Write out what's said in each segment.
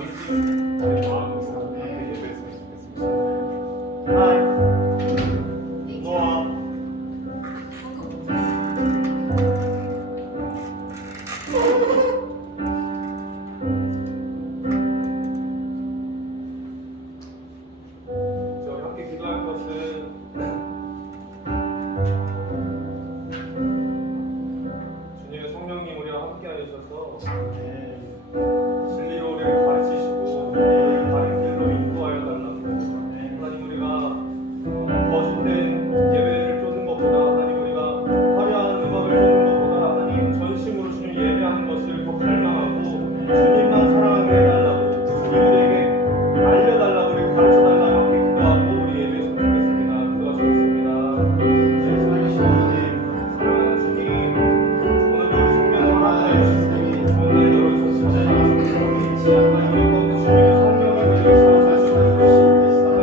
전심의 마음으로 함께 예배했으면 좋겠습니다. 저희 함께 기도할 것은 주님의 성령님 우리와 함께 하셔서 진리로 우리를 가르치시고 우리를 바른 길로 인도하여 달라고. 하나님, 우리가 거짓된 예배를 쫓는 것보다, 하나님 우리가 화려한 음악을 쫓는 것보다 하나님 전심으로 주님 예배하는 것을 더 갈망하고 주님만 사랑하게 해달라고, 주님 우리에게 알려달라고, 우리 가르쳐달라고 함께 기도하고 우리 예배했으면 좋겠습니다. 기도하시겠습니다. 사랑하는 주님, 오늘도 우리 생명을 허락하여 주시고 좋은 날 열어주셨습니다. 우리 가운데 주님의 성령을 우리에게 살아주시고 주님의 성령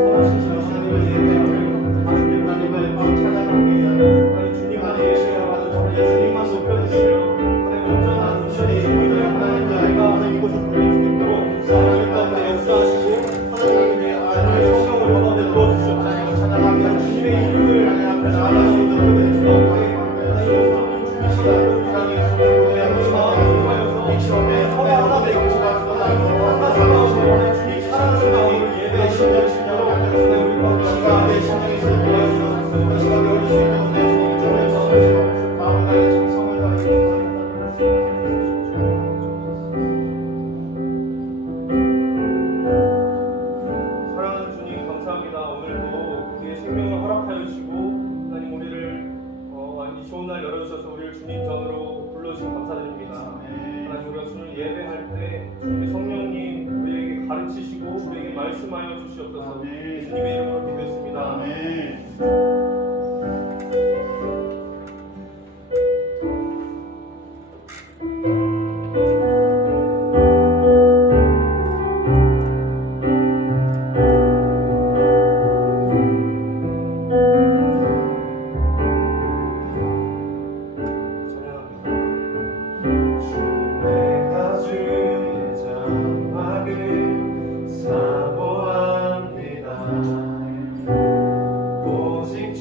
선하신 하나님을 예배하며 하나님을 찾아가게 하여 주님 안에 예배하여 주님만 높여주시며 하나님 온전한 미션이 우리를 하나님과 우리가 이곳을 돌릴 수 있도록 우리 가운데 역사하시고 하나님의 성령을 우리 가운데 부어주시옵소서. 하나님 주님의 이름을 앞에 나아갈 수 있도록 해주시옵소서. 사랑하는 주님, 감사합니다. 오늘도 우리의 생명을 허락하여 주시고 하나님 우리를 이 좋은 날 열어주셔서 우리를 주님 전으로 불러주시고 감사드립니다. 하나님, 우리가 주님 예배할 때 주님의 성령님 우리에게 가르치시고 우리에게 말씀하여 주시옵소서. 주님의 이름으로 기도했습니다. 내가 주의 장막을 사모합니다. 오직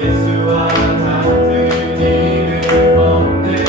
예수와 같은 이름 없네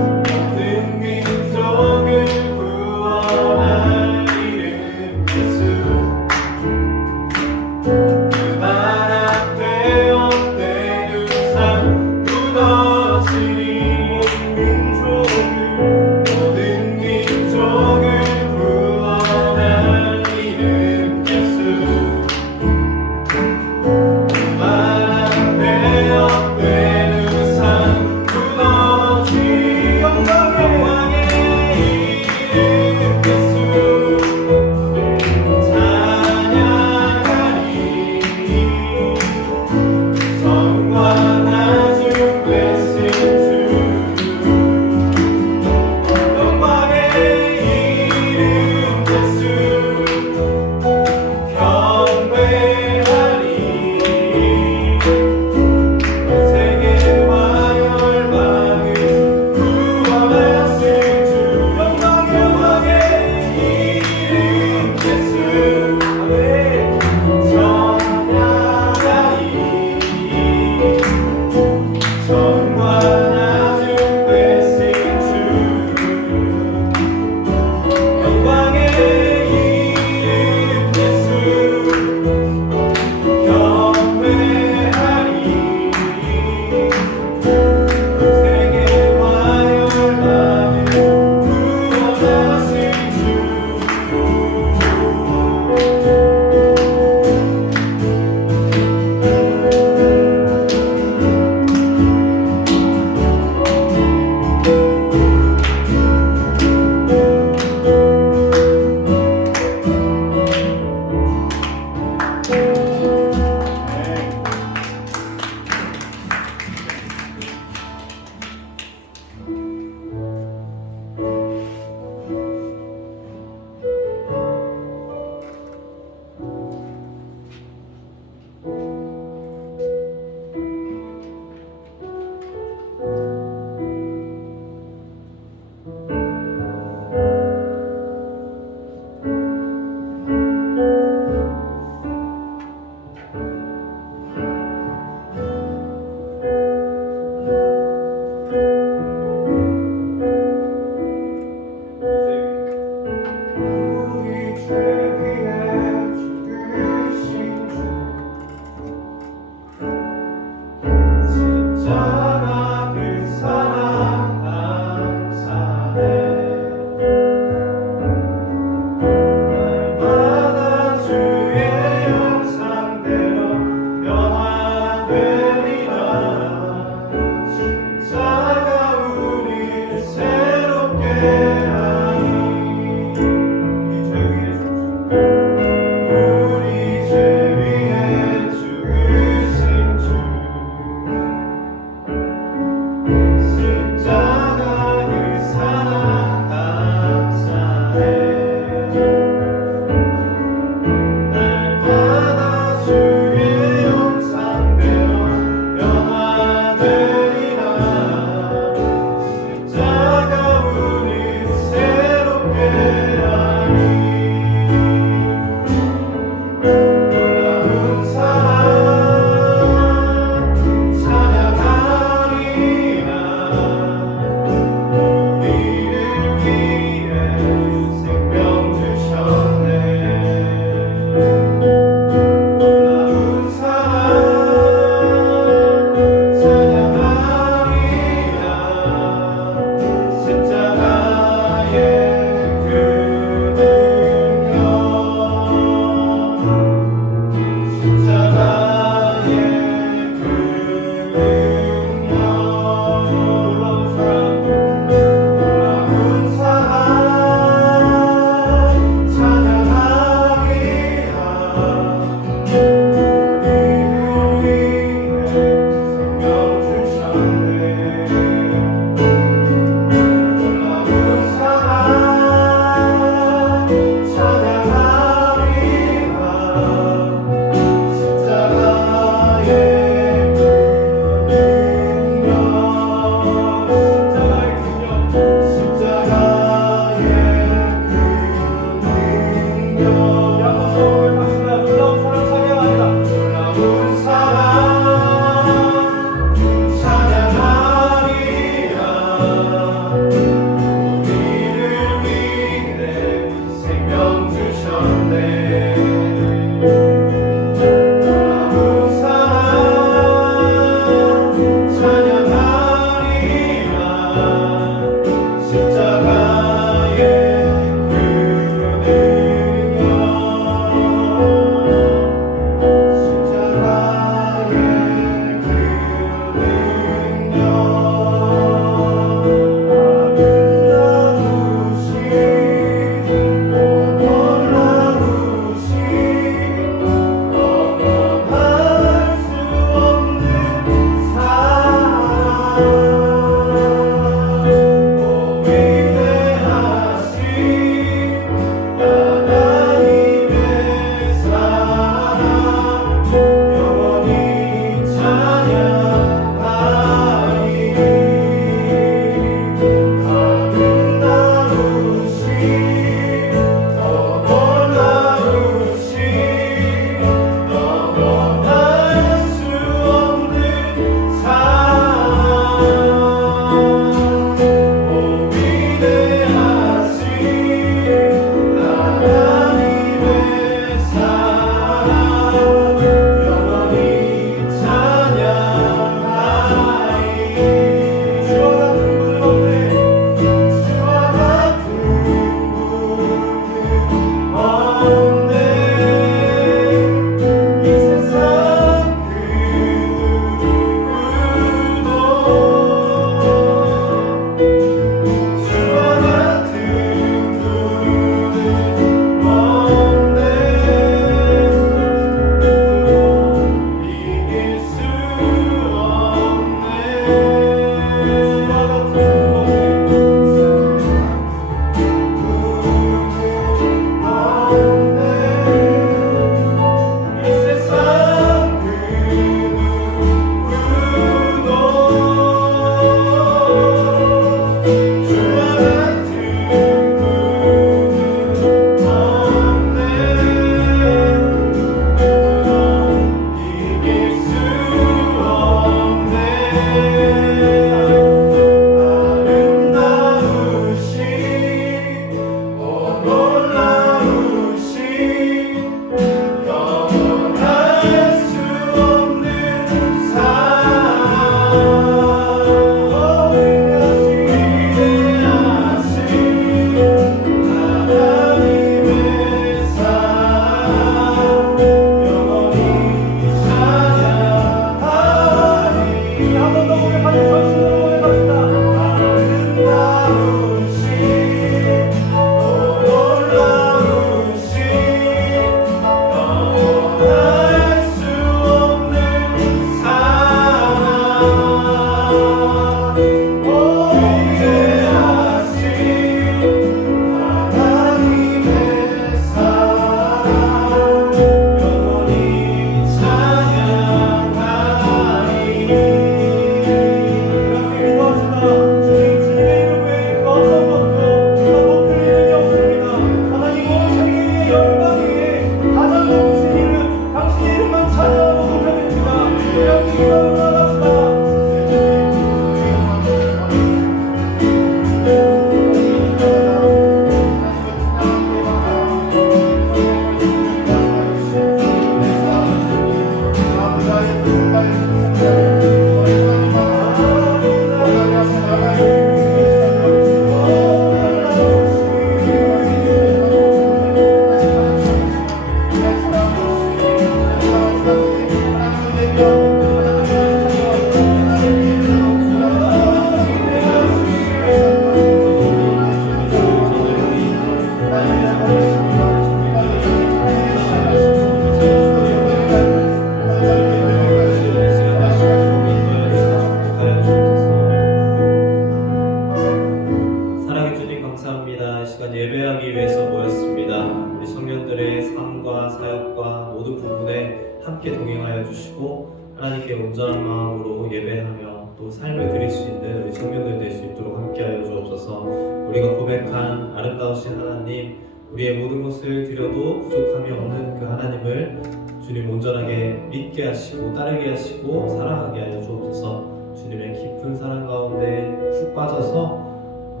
함께 동행하여 주시고 하나님께 온전한 마음으로 예배하며 또 삶을 드릴 수 있는 우리 청년들 될 수 있도록 함께하여 주옵소서. 우리가 고백한 아름다우신 하나님, 우리의 모든 것을 드려도 부족함이 없는 그 하나님을 주님 온전하게 믿게 하시고 따르게 하시고 사랑하게 하여 주옵소서. 주님의 깊은 사랑 가운데 푹 빠져서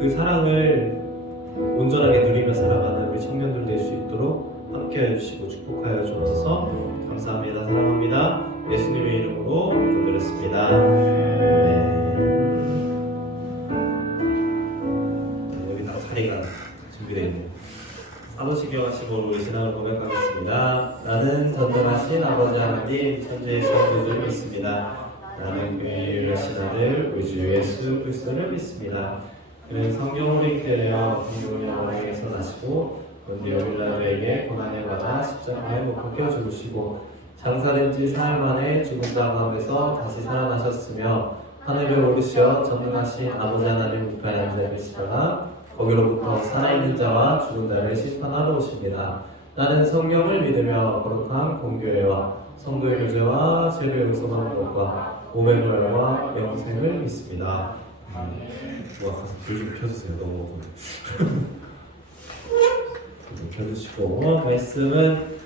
그 사랑을 온전하게 누리며 살아가는 우리 청년들 될 수 있도록 함께하여 주시고 축복하여 주옵소서. 감사합니다. 사랑합니다. 예수님의 이름으로 기도드렸습니다. 여기 다 자리가 준비되어 있네요. 사도신경 하시고 우리 신앙을 고백하겠습니다. 나는 전능하신 아버지 하나님 천지의 창조주를 믿습니다. 나는 그의 유일하신 아들 우리 주 예수 그리스도를 믿습니다. 그는 성경으로 잉태되어 성령의 어머니에서 나시고 본디오 빌라도에게 고난을 받아 십자가에 못 박혀 죽으시고 장사된 지 사흘 만에 죽은 자 가운데서 다시 살아나셨으며 하늘에 오르시어 전능하신 아버지 하나님 우편에 앉아 계시다가 거기로부터 살아있는 자와 죽은 자를 심판하러 오십니다. 나는 성령을 믿으며 거룩한 공교회와 성도의 교제와 죄를 용서받는 것과 몸의 부활과 영생을 믿습니다. 누가 가서 불 좀 켜주세요. 너무 켜주시고 말씀은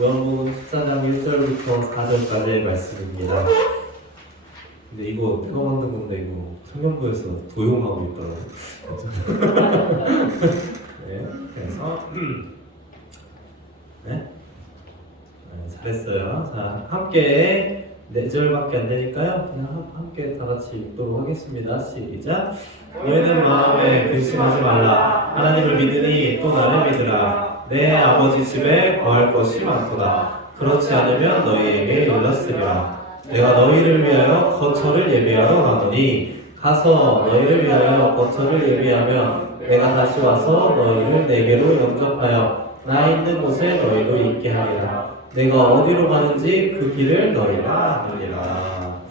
요한복음 14장 1절부터 4절까지의 말씀입니다. 근데 이거 누가 만든 건데 이거 청년부에서 도용하고 있더라고요. 네, 그래서 네? 잘했어요. 자, 함께 4절밖에 안 되니까요. 그냥 함께 다 같이 읽도록 하겠습니다. 시작. 너희는 마음에 근심하지 말라. 하나님을 믿으니 또 나를 믿으라. 내 아버지 집에 거할 것이 많도다. 그렇지 않으면 너희에게 일렀으리라. 내가 너희를 위하여 거처를 예비하러 가노니 가서 너희를 위하여 거처를 예비하면 내가 다시 와서 너희를 내게로 영접하여 나 있는 곳에 너희도 있게 하리라. 내가 어디로 가는지 그 길을 너희가 아느니라.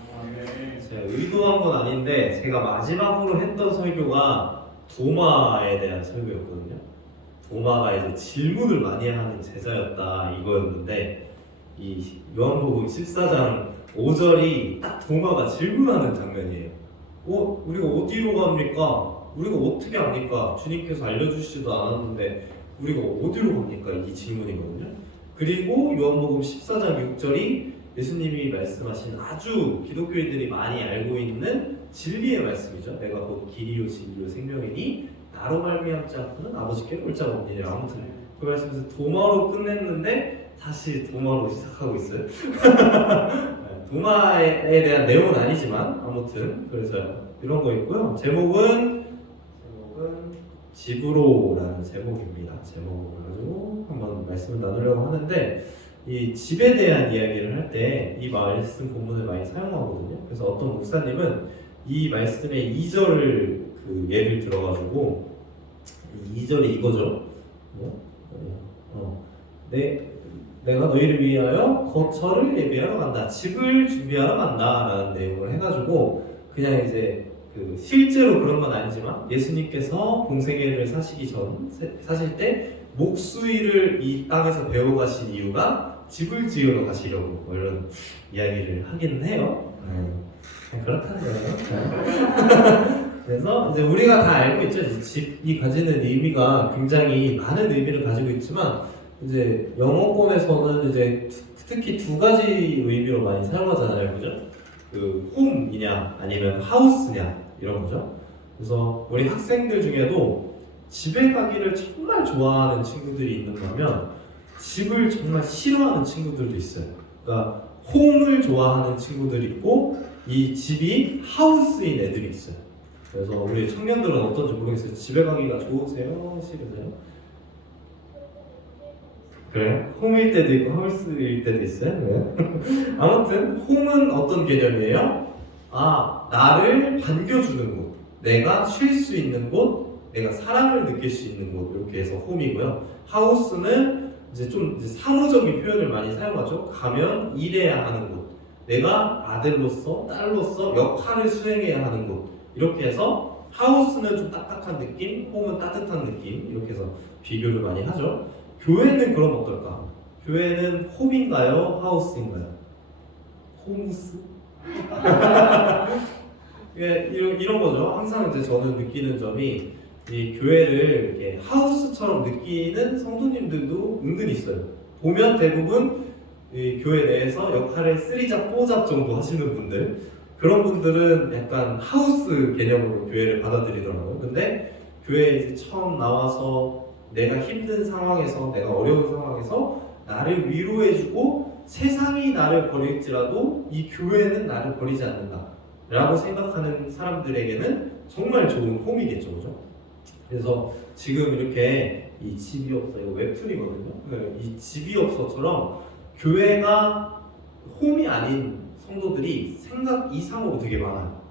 제가 의도한 건 아닌데 제가 마지막으로 했던 설교가 도마에 대한 설교였거든요. 도마가 이제 질문을 많이 하는 제자였다 이거였는데 이 요한복음 14장 5절이 딱 도마가 질문하는 장면이에요. 우리가 어디로 갑니까? 우리가 어떻게 합니까? 주님께서 알려주시지도 않았는데 우리가 어디로 갑니까? 이 질문이거든요. 그리고 요한복음 14장 6절이 예수님이 말씀하신 아주 기독교인들이 많이 알고 있는 진리의 말씀이죠. 내가 곧 길이요 진리요 생명이니 나로 말미암지 않고는 아버지께로 올 자가 없느니라. 아무튼 그 말씀에서 도마로 끝냈는데 다시 도마로 시작하고 있어요. 도마에 대한 내용은 아니지만 아무튼 그래서 이런 거 있고요. 제목은 집으로라는 제목입니다. 제목을 가지고 한번 말씀을 나누려고 하는데 이 집에 대한 이야기를 할 때 이 말씀 본문을 많이 사용하거든요. 그래서 어떤 목사님은 이 말씀의 2절을 그 예를 들어가지고 2절이 이거죠. 내가 너희를 위하여 거처를 예비하러 간다. 집을 준비하러 간다라는 내용을 해가지고 그냥 이제 그 실제로 그런 건 아니지만 예수님께서 공생애를 사실 때 목수일을 이 땅에서 배워가신 이유가 집을 지으러 가시려고 뭐 이런 이야기를 하기는 해요. 그렇다는 거예요. 그래서 이제 우리가 다 알고 있죠. 집이 가지는 의미가 굉장히 많은 의미를 가지고 있지만 이제 영어권에서는 이제 특히 두 가지 의미로 많이 사용하잖아요, 그죠? 그 홈이냐 아니면 하우스냐 이런 거죠. 그래서 우리 학생들 중에도 집에 가기를 정말 좋아하는 친구들이 있는가 하면 집을 정말 싫어하는 친구들도 있어요. 그러니까 홈을 좋아하는 친구들이 있고 이 집이 하우스인 애들이 있어요. 그래서 우리 청년들은 어떤지 모르겠어요. 집에 가기가 좋으세요? 싫으세요? 그래? 홈일 때도 있고 하우스일 때도 있어요? 네. 아무튼 홈은 어떤 개념이에요? 나를 반겨주는 곳, 내가 쉴 수 있는 곳, 내가 사랑을 느낄 수 있는 곳, 이렇게 해서 홈이고요. 하우스는 이제 좀 사무적인 표현을 많이 사용하죠. 가면 일해야 하는 곳, 내가 아들로서 딸로서 역할을 수행해야 하는 곳, 이렇게 해서 하우스는 좀 딱딱한 느낌, 홈은 따뜻한 느낌, 이렇게 해서 비교를 많이 하죠. 교회는 그럼 어떨까? 교회는 홈인가요? 하우스인가요? 홈스? 이런 거죠. 항상 이제 저는 느끼는 점이 이 교회를 이렇게 하우스처럼 느끼는 성도님들도 은근히 있어요. 보면 대부분 이 교회 내에서 역할을 3잡, 4잡 정도 하시는 분들, 그런 분들은 약간 하우스 개념으로 교회를 받아들이더라고요. 근데 교회에 이제 처음 나와서 내가 힘든 상황에서, 내가 어려운 상황에서 나를 위로해주고 세상이 나를 버릴지라도 이 교회는 나를 버리지 않는다 라고 생각하는 사람들에게는 정말 좋은 홈이겠죠, 그죠? 그래서 지금 이렇게 이 집이 없어, 이거 웹툰이거든요. 이 집이 없어처럼 교회가 홈이 아닌 성도들이 생각 이상으로 되게 많아요.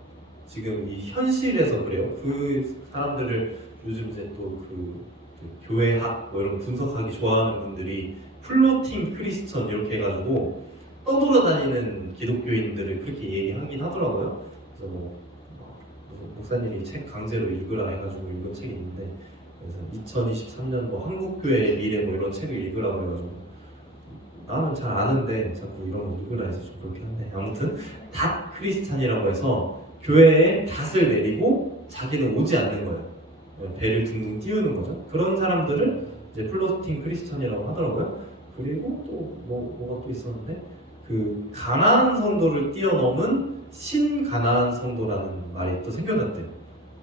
지금 이 현실에서 그래요. 그 사람들을 요즘 이제 또 그 교회학 뭐 이런 거 분석하기 좋아하는 분들이 플로팅 크리스천 이렇게 해가지고 떠돌아다니는 기독교인들을 그렇게 얘기하긴 하더라고요. 그래서 뭐 목사님이 책 강제로 읽으라 해가지고 읽은 책이 있는데, 그래서 2023년 뭐 한국교회의 미래 뭐 이런 책을 읽으라고 해가지고 나는 잘 아는데 자꾸 이런 거 읽으라 해서 좀 그렇긴 한데, 아무튼 닷 크리스찬이라고 해서 교회에 닷을 내리고 자기는 오지 않는 거예요. 배를 둥둥 띄우는 거죠. 그런 사람들을 이제 플로팅 크리스찬이라고 하더라고요. 그리고 또 뭐가 또 있었는데, 그 가난한 성도를 뛰어넘은 신가난한 성도라는 말이 또 생겨났대요.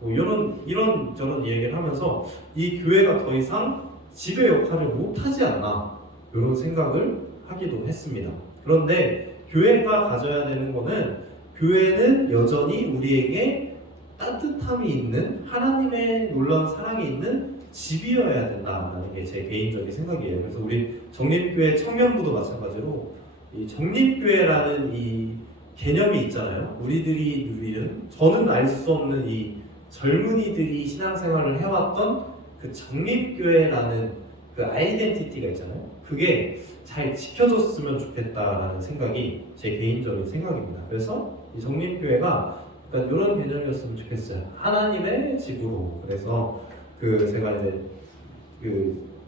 뭐 이런 저런 얘기를 하면서 이 교회가 더 이상 지배 역할을 못하지 않나 이런 생각을 하기도 했습니다. 그런데 교회가 가져야 되는 거는, 교회는 여전히 우리에게 따뜻함이 있는, 하나님의 놀라운 사랑이 있는 집이어야 된다는 게 제 개인적인 생각이에요. 그래서 우리 정립교회 청년부도 마찬가지로 이 정립교회라는 이 개념이 있잖아요. 우리들이 누리는, 저는 알 수 없는 이 젊은이들이 신앙생활을 해왔던 그 정립교회라는 그 아이덴티티가 있잖아요. 그게 잘 지켜졌으면 좋겠다라는 생각이 제 개인적인 생각입니다. 그래서 이 정립교회가 그러니까 이런 개념이었으면 좋겠어요. 하나님의 집으로. 그래서 제가 이제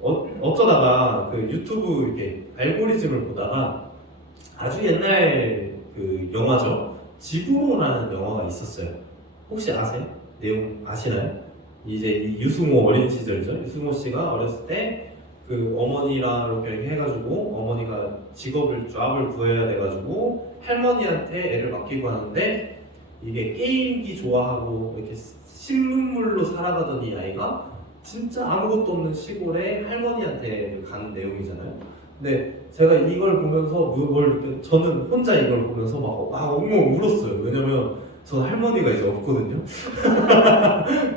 어쩌다가 그 유튜브 이렇게 알고리즘을 보다가 아주 옛날 그 영화죠. 집으로라는 영화가 있었어요. 혹시 아세요? 내용 아시나요? 이제 이 유승호 어린 시절이죠. 유승호 씨가 어렸을 때 그 어머니랑 이렇게 해가지고 어머니가 잡을 구해야 돼가지고 할머니한테 애를 맡기고 하는데, 이게 게임기 좋아하고 이렇게 신문물로 살아가던 이 아이가 진짜 아무것도 없는 시골에 할머니한테 가는 내용이잖아요. 근데 제가 이걸 보면서 저는 혼자 이걸 보면서 막 엉엉 울었어요. 왜냐면 저는 할머니가 이제 없거든요.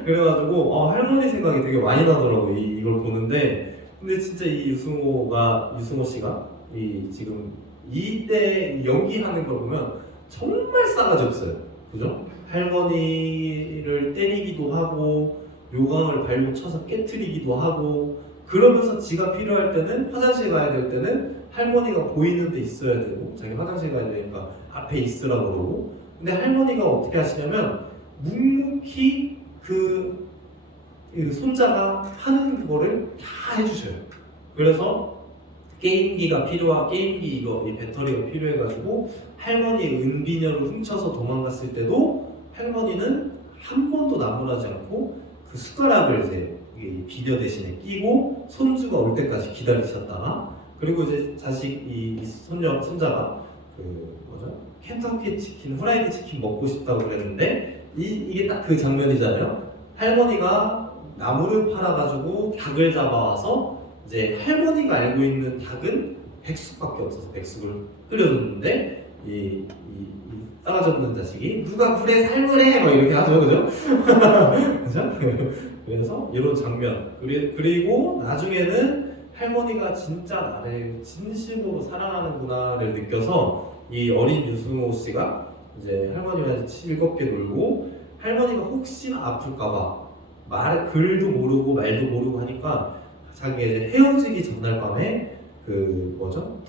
그래가지고 할머니 생각이 되게 많이 나더라고요. 이걸 보는데. 근데 진짜 이 유승호 씨가 지금 이때 연기하는 걸 보면 정말 싸가지 없어요. 그죠? 할머니를 때리기도 하고 요강을 발로 쳐서 깨트리기도 하고, 그러면서 지가 필요할 때는, 화장실 가야 될 때는 할머니가 보이는 데 있어야 되고, 자기 화장실 가야 되니까 앞에 있으라고 그러고. 근데 할머니가 어떻게 하시냐면 묵묵히 그 손자가 하는 거를 다 해주셔요. 그래서 게임기 이 배터리가 필요해가지고 할머니 은비녀를 훔쳐서 도망갔을 때도 할머니는 한 번도 나무라지 않고 그 숟가락을 이제 비녀 대신에 끼고 손주가 올 때까지 기다리셨다가, 그리고 이제 손자가 켄터키 치킨, 후라이드 치킨 먹고 싶다고 그랬는데, 이게 딱 그 장면이잖아요. 할머니가 나무를 팔아가지고 닭을 잡아와서, 이제 할머니가 알고 있는 닭은 백숙밖에 없어서 백숙을 끓여줬는데, 이 싸가지 없는 자식이 누가 불에 삶을 해! 막 이렇게 하죠, 그죠? 그죠? 그래서 이런 장면. 그리고 나중에는 할머니가 진짜 나를 진심으로 사랑하는구나를 느껴서 이 어린 유승호 씨가 이제 할머니와 즐겁게 놀고, 할머니가 혹시나 아플까봐 글도 모르고 말도 모르고 하니까 자기가 이제 헤어지기 전날 밤에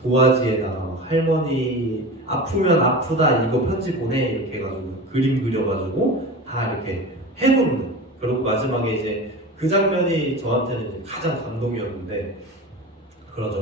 도화지에다가 할머니 아프면 아프다 이거 편지 보내 이렇게 해가지고 그림 그려가지고 다 이렇게 해놓는. 그리고 마지막에 이제 그 장면이 저한테는 이제 가장 감동이었는데, 그러죠.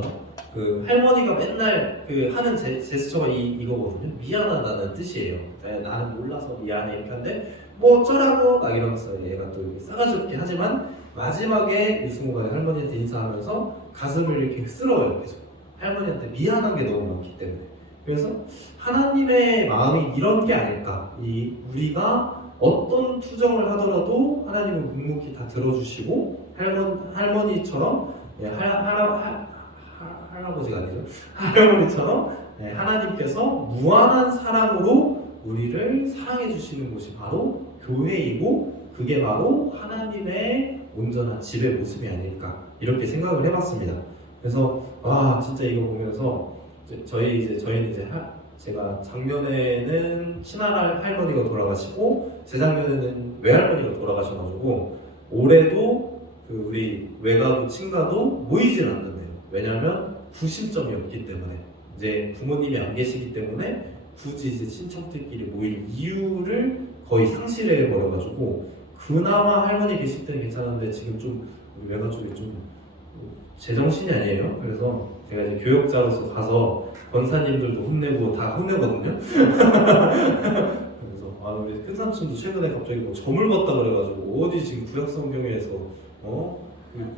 그 할머니가 맨날 그 하는 제스처가 이거거든요. 미안하다는 뜻이에요. 나는 몰라서 미안해 이렇게 하는데 뭐 어쩌라고 막 이러면서 얘가 또 이렇게 싸가지 없게 하지만 마지막에 유승우가 할머니한테 인사하면서 가슴을 이렇게 쓸어요. 계속 할머니한테 미안한 게 너무 많기 때문에. 그래서 하나님의 마음이 이런 게 아닐까. 우리가 어떤 투정을 하더라도 하나님은 묵묵히 다 들어주시고 할머니처럼 할아버지가 아니죠. 할머니처럼 하나님께서 무한한 사랑으로 우리를 사랑해 주시는 곳이 바로 교회이고 그게 바로 하나님의 온전한 집의 모습이 아닐까 이렇게 생각을 해봤습니다. 그래서 와 진짜 이거 보면서 저희는 이제 제가 작년에는 친할머니가 돌아가시고 재작년에는 외할머니가 돌아가셔가지고 올해도 그 우리 외가도 친가도 모이질 않는데요. 왜냐하면 구심점이 없기 때문에 이제 부모님이 안 계시기 때문에 굳이 이제 친척들끼리 모일 이유를 거의 상실해 버려가지고 그나마 할머니 계실 때는 괜찮은데 지금 좀 우리 외가 쪽이 좀 제정신이 아니에요. 그래서 제가 이제 교역자로서 가서 권사님들도 혼내고 다 혼내거든요. 그래서 우리 큰 삼촌도 최근에 갑자기 뭐 점을 봤다 그래가지고 어디 지금 구약 성경에서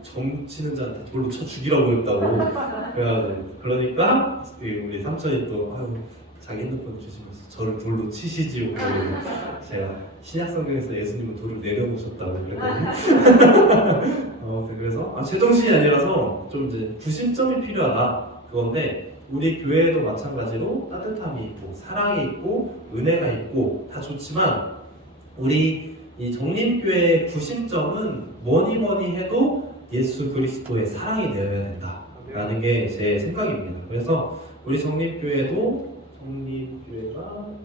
점 치는 자한테 돌로 쳐 죽이라고 했다고. 그러니까 우리 삼촌이 또 자기 핸드폰 주시면서 저를 돌로 치시지요. 제가 신약 성경에서 예수님은 돌을 내려놓으셨다고 그랬거든요. 그래서 제정신이 아니라서 좀 이제 구심점이 필요하다 그건데 우리 교회도 마찬가지로 따뜻함이 있고 사랑이 있고 은혜가 있고 다 좋지만 우리 이 정림교회의 구심점은 뭐니 해도 예수 그리스도의 사랑이 되어야 된다라는 게 제 생각입니다. 그래서 우리 정림교회가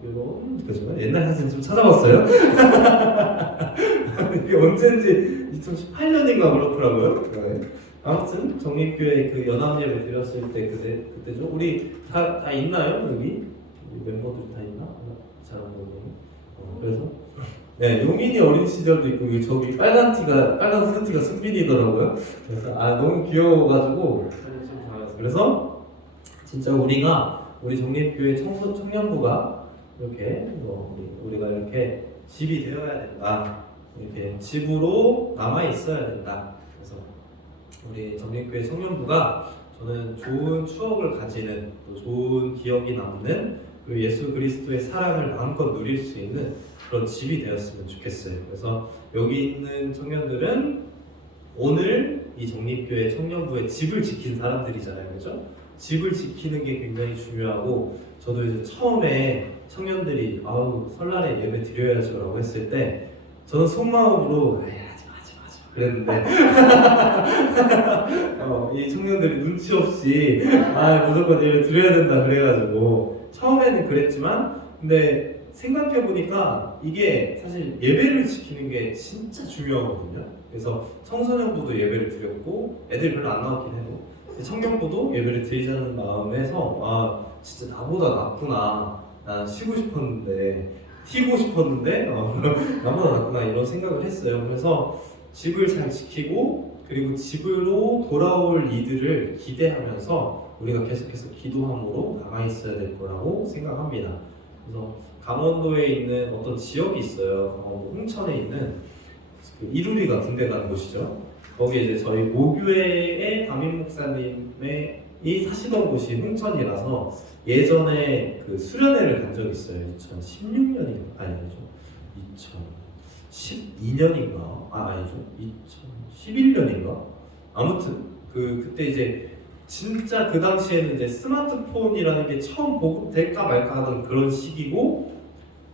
이런 그죠? 옛날 사진 좀 찾아봤어요. 이게 언제인지 2018년인가 그렇더라고요. 네. 아무튼 정림교회 그 연합예배 드렸을 때 그때죠. 우리 다 있나요 여기? 멤버들 다 있나? 잘 안 보이네요. 그래서 네 용인이 어린 시절도 있고 저기 빨간 후드티가 승빈이더라고요. 그래서 너무 귀여워가지고 그래서 진짜 우리 정림교회 청년부가 이렇게 우리가 이렇게 집이 되어야 된다. 이렇게 집으로 남아 있어야 된다. 그래서 우리 정림교회 청년부가 저는 좋은 추억을 가지는 또 좋은 기억이 남는 그리고 예수 그리스도의 사랑을 마음껏 누릴 수 있는 그런 집이 되었으면 좋겠어요. 그래서 여기 있는 청년들은 오늘 이 정림교회 청년부의 집을 지킨 사람들이잖아요, 그렇죠? 집을 지키는 게 굉장히 중요하고 저도 이제 처음에 청년들이 설날에 예배 드려야죠라고 했을 때 저는 속마음으로 하지 마 그랬는데 이 청년들이 눈치 없이 무조건 예배 드려야 된다 그래가지고 처음에는 그랬지만 근데 생각해보니까 이게 사실 예배를 지키는 게 진짜 중요하거든요. 그래서 청소년부도 예배를 드렸고 애들 별로 안 나왔긴 해도 청년부도 예배를 드리자는 마음에서 진짜 나보다 낫구나, 난 쉬고 싶었는데 튀고 싶었는데 나보다 낫구나 이런 생각을 했어요. 그래서 집을 잘 지키고 그리고 집으로 돌아올 이들을 기대하면서 우리가 계속해서 기도함으로 남아있어야 될 거라고 생각합니다. 그래서 강원도에 있는 어떤 지역이 있어요. 강원도 홍천에 있는 그 이루리 같은 데 가는 곳이죠. 거기에 이제 저희 모교회의 담임 목사님이 사시던 곳이 홍천이라서 예전에 그 수련회를 간 적이 있어요. 2016년인가? 아니죠. 2012년인가? 아니죠. 2011년인가? 아무튼 그때 이제 진짜 그 당시에는 이제 스마트폰이라는 게 처음 보급될까 말까 하던 그런 시기고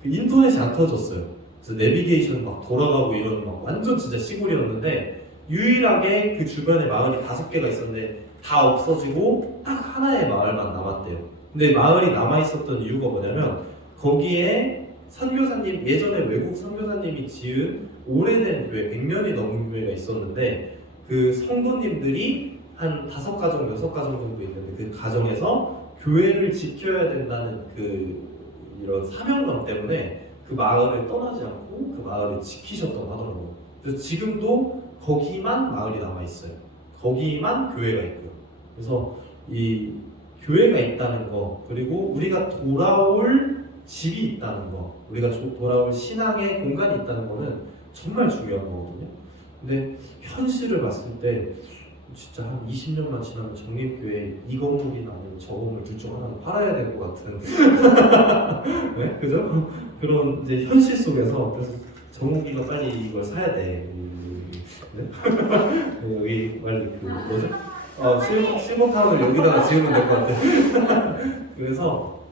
그 인터넷이 안 터졌어요. 그래서 내비게이션 막 돌아가고 이런 막 완전 진짜 시골이었는데 유일하게 그 주변에 마을이 5개가 있었는데 다 없어지고 딱 하나의 마을만 남았대요. 근데 마을이 남아있었던 이유가 뭐냐면 거기에 선교사님, 예전에 외국 선교사님이 지은 오래된 교회, 100년이 넘은 교회가 있었는데 그 성도님들이 한 5가정, 6가정 정도 있는데 그 가정에서 교회를 지켜야 된다는 이런 사명감 때문에 그 마을을 떠나지 않고 그 마을을 지키셨다고 하더라고요. 그래서 지금도 거기만 마을이 남아있어요. 거기만 교회가 있고요. 그래서 이 교회가 있다는 거, 그리고 우리가 돌아올 집이 있다는 거, 우리가 돌아올 신앙의 공간이 있다는 거는 정말 중요한 거거든요. 근데 현실을 봤을 때 진짜 한 20년만 지나면 정립교회 이 건물이나 아니면 저 건물 둘 중 하나는 팔아야 될 것 같은 네? 그죠? 그런 이제 현실 속에서 그래서 정욱이가 빨리 이걸 사야 돼. 네? 여기 빨리 그 뭐죠? 실버타운을 여기다가 지으면 될 것 같아. 그래서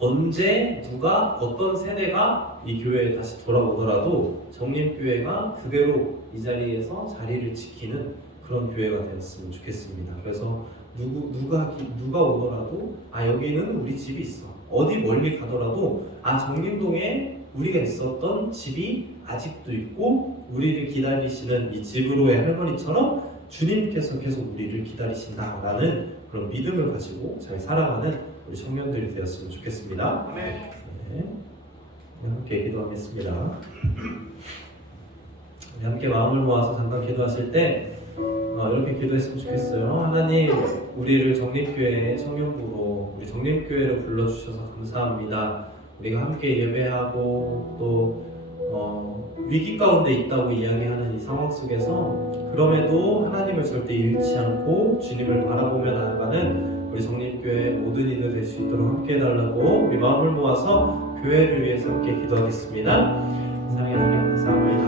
언제 누가 어떤 세대가 이 교회에 다시 돌아오더라도 정림교회가 그대로 이 자리에서 자리를 지키는 그런 교회가 되었으면 좋겠습니다. 그래서 누가 오더라도 여기는 우리 집이 있어. 어디 멀리 가더라도 정림동에 우리가 있었던 집이 아직도 있고 우리를 기다리시는 이 집으로의 할머니처럼 주님께서 계속 우리를 기다리신다라는 그런 믿음을 가지고 잘 살아가는 우리 청년들이 되었으면 좋겠습니다. 네. 함께 기도하겠습니다. 함께 마음을 모아서 잠깐 기도하실 때 이렇게 기도했으면 좋겠어요. 하나님, 우리를 정립교회의 청년부로 우리 정립교회를 불러주셔서 감사합니다. 우리가 함께 예배하고 또 위기 가운데 있다고 이야기하는 이 상황 속에서 그럼에도 하나님을 절대 잃지 않고 주님을 바라보며 나아가는 우리 정립교회의 모든 이들 될 수 있도록 함께 해달라고 우리 마음을 모아서 교회를 위해서 함께 기도하겠습니다. 사랑해 주님 감사합니다.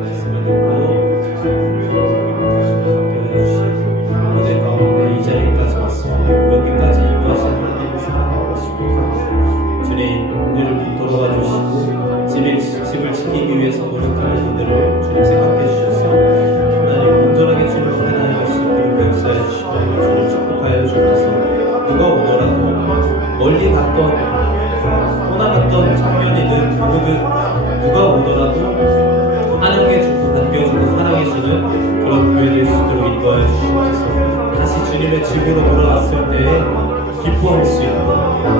말씀을 듣고 어제 가운데 이 자리까지 왔습니다. 여기까지 이루어진 하나님을 사랑하고 주님 우리를 붙들어가 주시고 집을 지키기 위해서 노력하는 이들을 주님 생각해 주셔서 하나님 온전하게 주님을 하나님을 쓰고 역사해 주시고 주님 축복하여 주셔서 누가 오더라도 멀리 갔던 떠나갔던 청년이든 부부든 누가 오더라도 하나님께 주고 반겨주고 사랑해주는 그런 교회 될 수 있도록 인도하여 주시옵소서. 다시 주님의 집으로 돌아왔을 때 기뻐할 수 있고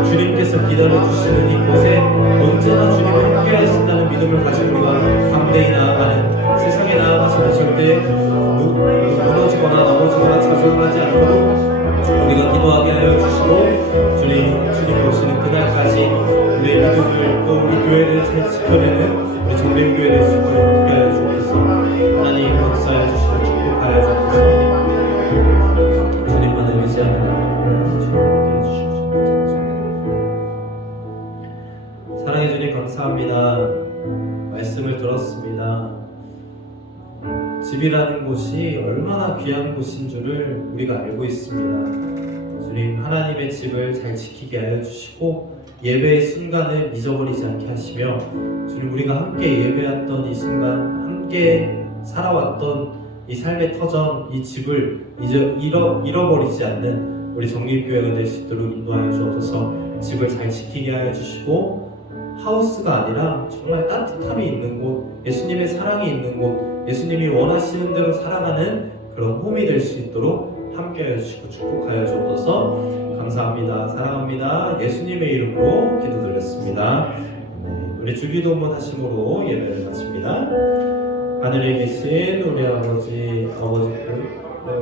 주님께서 기다려주시는 이곳에 언제나 주님이 함께 하신다는 믿음을 가지고 우리가 담대히 나아가는 세상에 나아가서 절대 무너지거나 넘어지거나 좌절하지 않도록 우리가 기도하게 하여 주시고 주님 보시는 그날까지 우리의 믿음을 또 우리 교회를 잘 지켜내는 우리 정림교회 될 수 있도록 함께 하여 주옵소서. 하나님 역사하여 주시고 축복하여 주옵소서. 주님만을 의지하는 주님께 주시옵소서. 사랑해 주님 감사합니다. 말씀을 들었습니다. 집이라는 곳이 얼마나 귀한 곳인 줄을 우리가 알고 있습니다. 주님 하나님의 집을 잘 지키게 하여 주시고 예배의 순간을 잊어버리지 않게 하시며 주님 우리가 함께 예배했던 이 순간 함께 살아왔던 이 삶의 터전 이 집을 잃어버리지 않는 우리 정립교회가 될 수 있도록 인도하여 주옵소서. 집을 잘 지키게 하여 주시고 하우스가 아니라 정말 따뜻함이 있는 곳, 예수님의 사랑이 있는 곳, 예수님이 원하시는 대로 살아가는 그런 홈이 될 수 있도록 함께하여 주시고 축복하여 주옵소서. 감사합니다. 사랑합니다. 예수님의 이름으로 기도드렸습니다. 우리 주기도문 하심으로 예배를 마칩니다. 하늘에 계신 우리 아버지를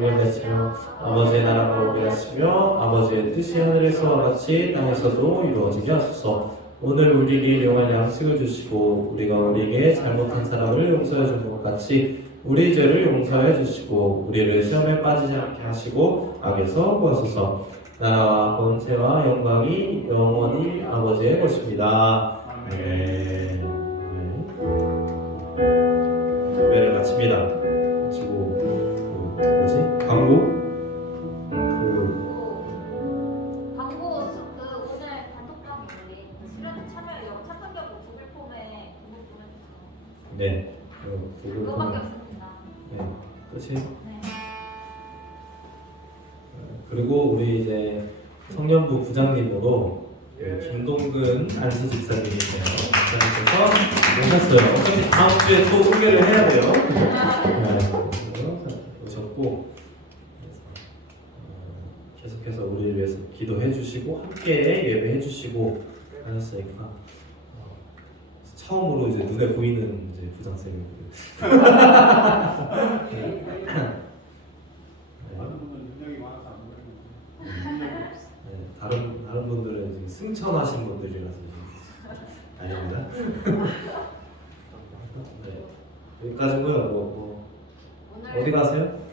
외치며 아버지의 나라가 오게 하시며 아버지의 뜻이 하늘에서와 같이 땅에서도 이루어지게 하소서. 오늘 우리에게 영원한 양식을 주시고 우리가 우리에게 잘못한 사람을 용서해 준 것 같이 우리 죄를 용서해 주시고 우리를 시험에 빠지지 않게 하시고 악에서 구하소서. 나라와 권세와 영광이 영원히 아버지의 것입니다. 아멘. 예배를 마칩니다. 그리고 광고 오늘 단톡방 우리 수련 참여 착한경 구글 폼에 공고 보내주세요. 네. 그거밖에 없습니다. 네. 끝이. 네. 그리고 우리 이제 청년부 부장님으로 김동근 안수 집사님이세요. 집사님께서 오셨어요. 어차피 다음 주에 또 소개를 해야 돼요. 오셨고 계속해서 우리를 위해서 기도해 주시고 함께 예배해 주시고 하셨으니까 처음으로 이제 눈에 보이는 이제 부장 쌤이고요. 많은 분들 능력이 많아서 안 그래요. 네, 다른 분들은 지금 승천하신 분들이라서 아닙니다. 네, 여기까지고요. 뭐 오늘 어디 가세요?